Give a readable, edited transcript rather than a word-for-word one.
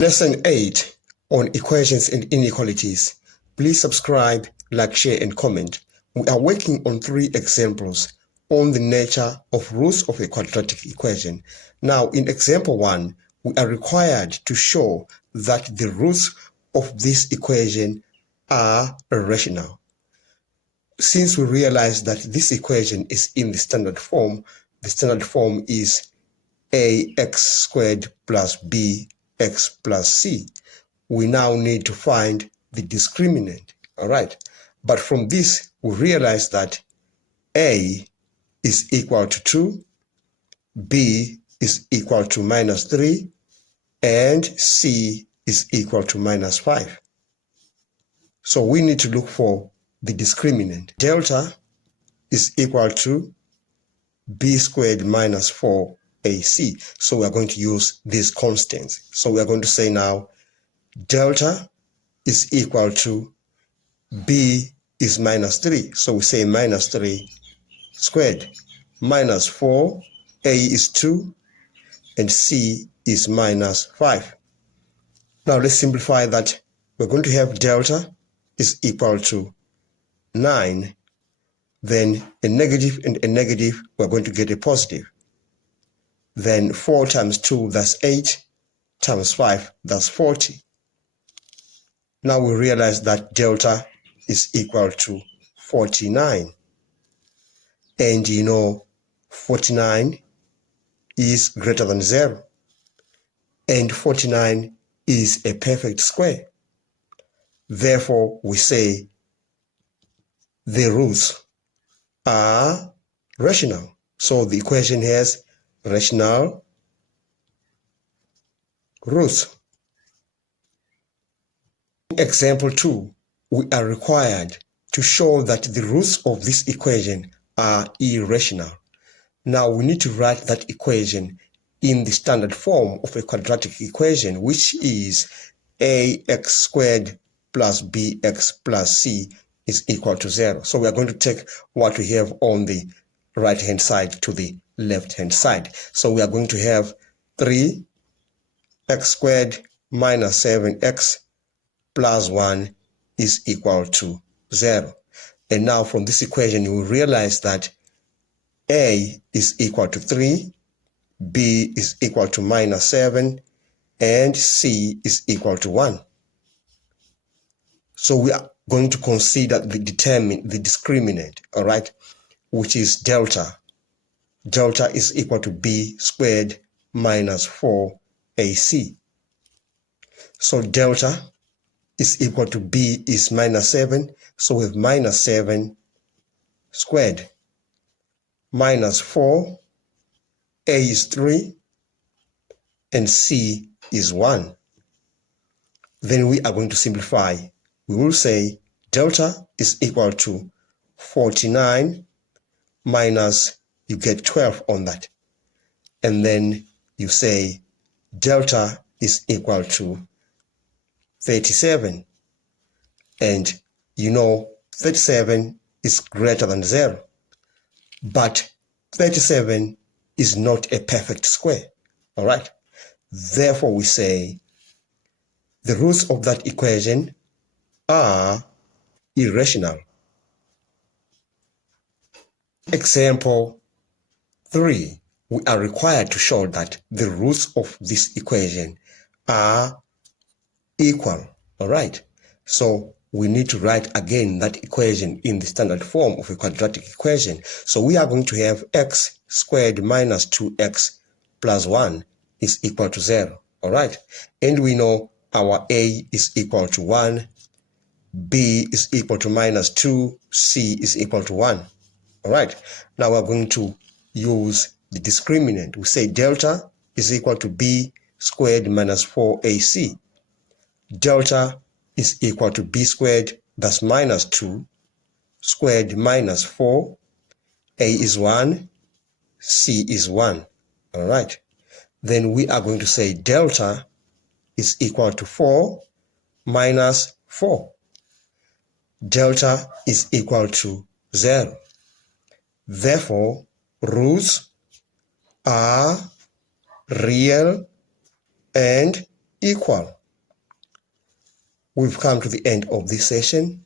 Lesson 8 on equations and inequalities. Please subscribe, like, share, and comment. We are working on 3 examples on the nature of roots of a quadratic equation. Now, in example 1, we are required to show that the roots of this equation are irrational. Since we realize that this equation is in the standard form is ax squared plus bx plus c. We now need to find the discriminant, all right? But from this, we realize that a is equal to 2, b is equal to minus 3, and c is equal to minus 5. So we need to look for the discriminant. Delta is equal to b squared minus 4ac. So we are going to use these constants. So we are going to say now delta is equal to b is minus 3. So we say minus 3 squared minus 4, a is 2, and c is minus 5. Now let's simplify that. We're going to have delta is equal to 9. Then a negative and a negative, we're going to get a positive. Then 4 times 2, that's 8, times 5, that's 40. Now we realize that delta is equal to 49. And you know, 49 is greater than 0. And 49 is a perfect square. Therefore, we say the roots are rational. So the equation has rational roots. In example 2, we are required to show that the roots of this equation are irrational. Now we need to write that equation in the standard form of a quadratic equation, which is ax squared plus bx plus c is equal to 0. So we are going to take what we have on the right hand side to the left hand side. So we are going to have 3x squared minus 7x plus 1 is equal to 0. And now from this equation you will realize that a is equal to 3, b is equal to minus 7, and c is equal to 1. So we are going to consider the discriminant, all right, which is delta. Delta is equal to b squared minus 4ac. So delta is equal to b is minus 7. So we have minus 7 squared minus 4, a is 3, and c is 1. Then we are going to simplify. We will say delta is equal to 49 minus, you get 12 on that. And then you say delta is equal to 37. And you know 37 is greater than 0. But 37 is not a perfect square. All right. Therefore, we say the roots of that equation are irrational. Example 3. We are required to show that the roots of this equation are equal. All right. So we need to write again that equation in the standard form of a quadratic equation. So we are going to have x squared minus 2x plus 1 is equal to 0. All right. And we know our a is equal to 1, b is equal to minus 2, c is equal to 1. All right. Now we're going to use the discriminant. We say delta is equal to b squared minus 4ac. Delta is equal to b squared, that's minus 2, squared minus 4, a is 1, c is 1. All right. Then we are going to say delta is equal to 4 minus 4. Delta is equal to 0. Therefore, roots are real and equal. We've come to the end of this session.